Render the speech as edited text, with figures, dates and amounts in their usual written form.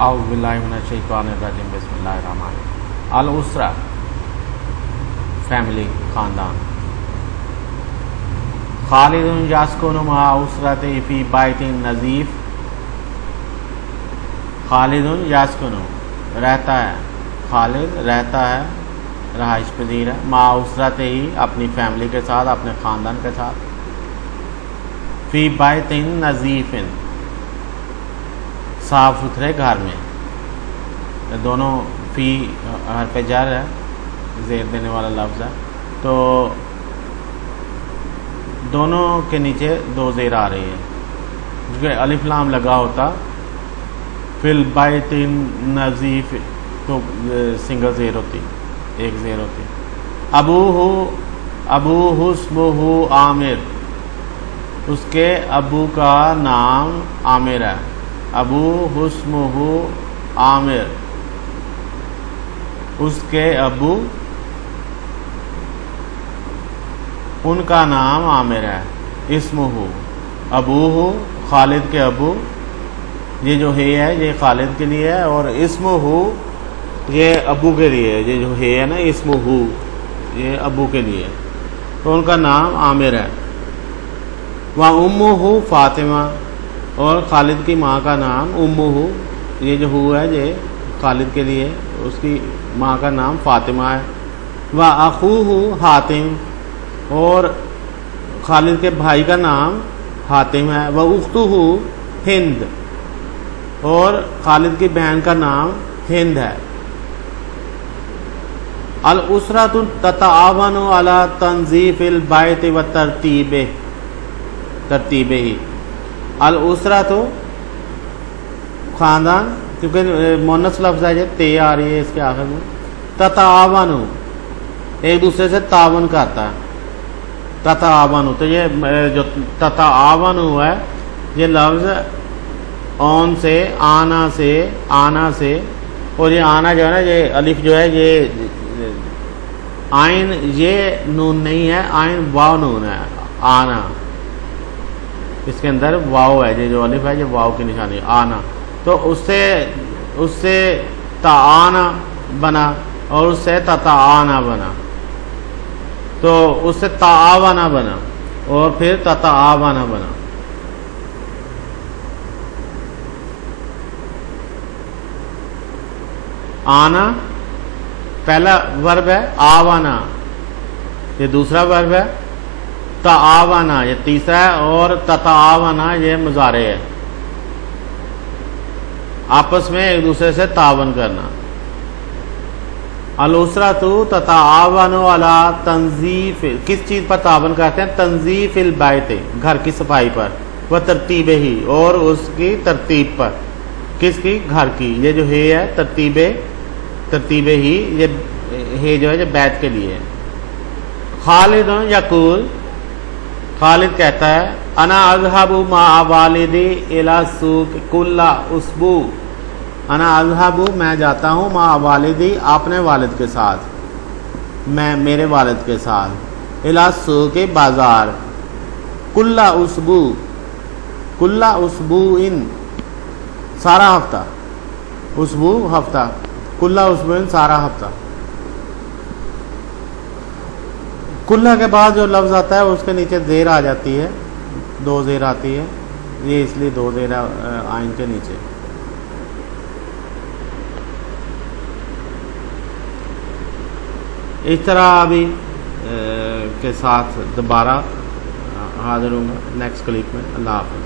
اعوذ باللہ من الشیطان الرجیم بسم اللہ الرحمن الرحیم۔ الاسرہ فیملی، خاندان۔ خالد یسکن مع اسرتہ فی بیت نظیف۔ خالد یسکن رہتا ہے، خالد رہتا ہے، رہائش پذیر ہے، مع اسرتہ ہی اپنی فیملی کے ساتھ، اپنے خاندان کے ساتھ، فی بیت نظیف صاف ستھرے گھر میں۔ دونوں فی حرف جر ہے، زیر دینے والا لفظ ہے، تو دونوں کے نیچے دو زیر آ رہی ہے، کیونکہ الف لام لگا ہوتا فی البیت نظیف تو سنگل زیر ہوتی، ایک زیر ہوتی۔ ابوہ اسمہ عامر، اس کے ابو کا نام عامر ہے۔ ابوہ اسمہ عامر، اس کے ابو، ان کا نام عامر ہے۔ اسمہ ابوہ، خالد کے ابو، یہ جو ہے یہ خالد کے لیے ہے، اور اسمہ یہ ابو کے لیے ہے، یہ جو ہے نا اسمہ یہ ابو کے لیے، تو ان کا نام عامر ہے۔ وَأُمُّهُ فاطمہ، اور خالد کی ماں کا نام امہ، یہ جو ہوا ہے یہ خالد کے لیے، اس کی ماں کا نام فاطمہ ہے۔ وَأَخُوهُ حاتم، اور خالد کے بھائی کا نام حاتم ہے۔ وَأُخْتُهُ ہند، اور خالد کی بہن کا نام ہند ہے۔ الاسرۃ تتعاون علی تنظیف البیت ترتیبہ۔ الاسرۃ خاندان، کیونکہ مونث لفظ ہے، یہ تے آ رہی ہے اس کے آخر میں۔ تتعاون، ایک دوسرے سے تعاون کرتا ہے، تتعاون، تو یہ جو تتعاون ہوا ہے یہ لفظ اون سے، آنا سے، اور یہ آنا جو ہے نا، یہ الف جو ہے یہ آئین، یہ نون نہیں ہے، آئین واو نون ہے، آنا، اس کے اندر واو ہے، یہ جو الف ہے یہ واو کی نشانی، آنا، تو اس سے تعانا بنا، اور اس سے تتعانا بنا، تو اس سے تعاونا بنا، اور پھر تتعاونا بنا۔ آنا پہلا ورب ہے، آوانا یہ دوسرا ورب ہے، تعاونا یہ تیسرا ہے، اور تتعاونا یہ مضارع ہے، آپس میں ایک دوسرے سے تعاون کرنا۔ الاسرۃ تتعاون علی تنظیف، کس چیز پر تعاون کرتے ہیں؟ تنظیف البیت، گھر کی صفائی پر، و ترتیبہ، اور اس کی ترتیب پر، کس کی؟ گھر کی، یہ جو ہے ترتیبہ ہی، یہ ہے جو ہے یہ بیت کے لیے۔ خالد یقول، خالد کہتا ہے، انا اذهب مع والدی الی السوق کل اسبوع، انا اذهب میں جاتا ہوں، مع والدی اپنے والد کے ساتھ، میں میرے والد کے ساتھ، الی السوق بازار، کل اسبوع، کل اسبوع سارا ہفتہ، اسبوع ہفتہ، کل اسبوع سارا ہفتہ۔ کلّہ کے بعد جو لفظ آتا ہے اس کے نیچے زیر آ جاتی ہے، دو زیر آتی ہے، یہ اس لیے دو زیر آئین کے نیچے۔ اس طرح ابھی کے ساتھ دوبارہ حاضر ہوں گا نیکسٹ کلپ میں۔ اللہ حافظ۔